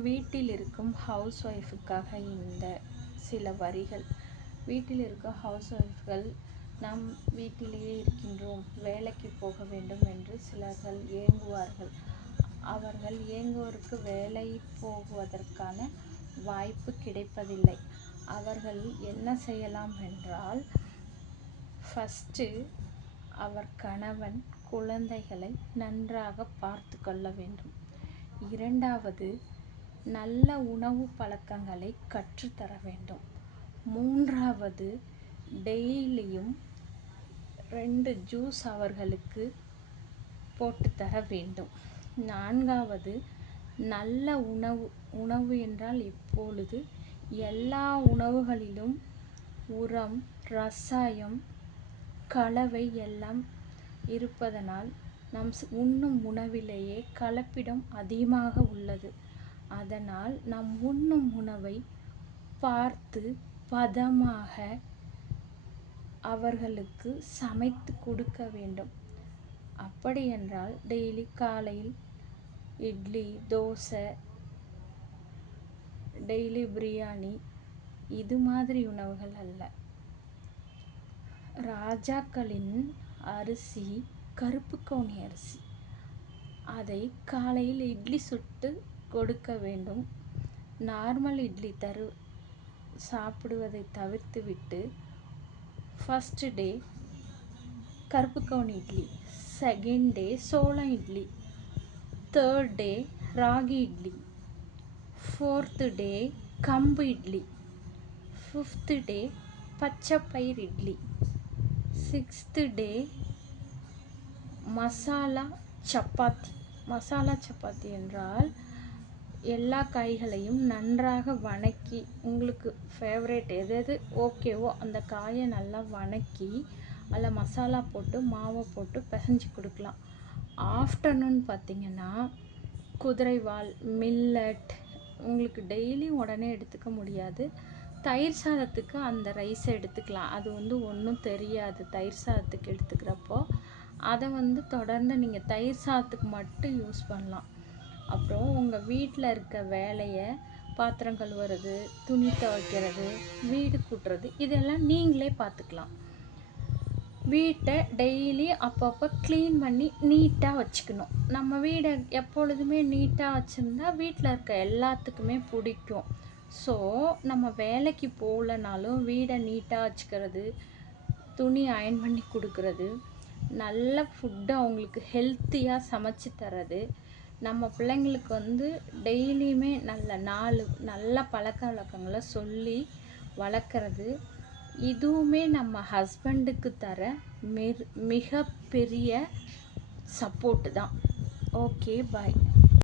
வீட்டில் இருக்கும் ஹவுஸ் ஒய்ஃபுக்காக இந்த சில வரிகள். வீட்டில் இருக்கும் ஹவுஸ் ஒய்ஃப்கள் நாம் வீட்டிலேயே இருக்கின்றோம், வேலைக்கு போக வேண்டும் என்று சிலர்கள் ஏங்குவார்கள். அவர்கள் ஏங்குவோருக்கு வேலை போகுவதற்கான வாய்ப்பு கிடைப்பதில்லை. அவர்கள் என்ன செய்யலாம் என்றால், ஃபஸ்ட்டு அவர் கணவன் குழந்தைகளை நன்றாக பார்த்து கொள்ள வேண்டும். இரண்டாவது, நல்ல உணவு பழக்கங்களை கற்றுத்தர வேண்டும். மூன்றாவது, டெய்லியும் 2 ஜூஸ் அவர்களுக்கு போட்டு தர வேண்டும். நான்காவது, நல்ல உணவு என்றால் இப்பொழுது எல்லா உணவுகளிலும் உரம், ரசாயம், கலவை எல்லாம் இருப்பதனால் நாம் உண்ணும் உணவிலேயே கலப்பிடம் அதிகமாக உள்ளது. அதனால் நாம் உண்ணும் உணவை பார்த்து பதமாக அவர்களுக்கு சமைத்து கொடுக்க வேண்டும். அப்படி என்றால் டெய்லி காலையில் இட்லி, தோசை, டெய்லி பிரியாணி இது மாதிரி உணவுகள் அல்ல. ராஜாக்களின் அரிசி கருப்பு கவுனி அரிசி. அதை காலையில் இட்லி சுட்டு கொடுக்க வேண்டும். நார்மல் இட்லி சாப்பிடுவதை தவிர்த்துவிட்டு ஃபஸ்ட் டே கருப்பு கவுனி இட்லி, செகண்ட் டே சோளம் idli, third day ragi idli, fourth day கம்பு இட்லி, ஃபிஃப்த்து டே பச்சை பயிர் இட்லி, சிக்ஸ்த்து டே மசாலா சப்பாத்தி. மசாலா சப்பாத்தி என்றால் எல்லா காய்களையும் நன்றாக வணக்கி, உங்களுக்கு ஃபேவரேட் எது ஓகேவோ அந்த காயை நல்லா வணக்கி அதில் மசாலா போட்டு மாவை போட்டு பிசைஞ்சு கொடுக்கலாம். ஆஃப்டர்நூன் பார்த்திங்கன்னா குதிரைவால், மில்லட், உங்களுக்கு டெய்லியும் உடனே எடுத்துக்க முடியாது. தயிர் சாதத்துக்கு அந்த ரைஸை எடுத்துக்கலாம். அது ஒன்றும் தெரியாது தயிர் சாதத்துக்கு எடுத்துக்கிறப்போ. அதை தொடர்ந்து நீங்கள் தயிர் சாதத்துக்கு மட்டும் யூஸ் பண்ணலாம். அப்புறம் உங்கள் வீட்டில் இருக்க வேலையை, பாத்திரம் கழுவுறது, துணி துவைக்கிறது, வீடு கூட்டுறது இதெல்லாம் நீங்களே பார்த்துக்கலாம். வீட்டை டெய்லி அப்பப்போ க்ளீன் பண்ணி நீட்டாக வச்சுக்கணும். நம்ம வீடை எப்பொழுதுமே நீட்டாக வச்சுருந்தா வீட்டில் இருக்க எல்லாத்துக்குமே பிடிக்கும். ஸோ நம்ம வேலைக்கு போகலனாலும் வீடை நீட்டாக வச்சுக்கிறது, துணி அயர்ன் பண்ணி கொடுக்கறது, நல்ல ஃபுட்டு அவங்களுக்கு ஹெல்த்தியாக சமைச்சு தர்றது, நம்ம பிள்ளைங்களுக்கு டெய்லியுமே நல்ல பழக்க வழக்கங்களை சொல்லி வளர்க்குறது, இதுவுமே நம்ம ஹஸ்பண்டுக்கு தர மிகப்பெரிய சப்போர்ட்டு தான். ஓகே, பாய்.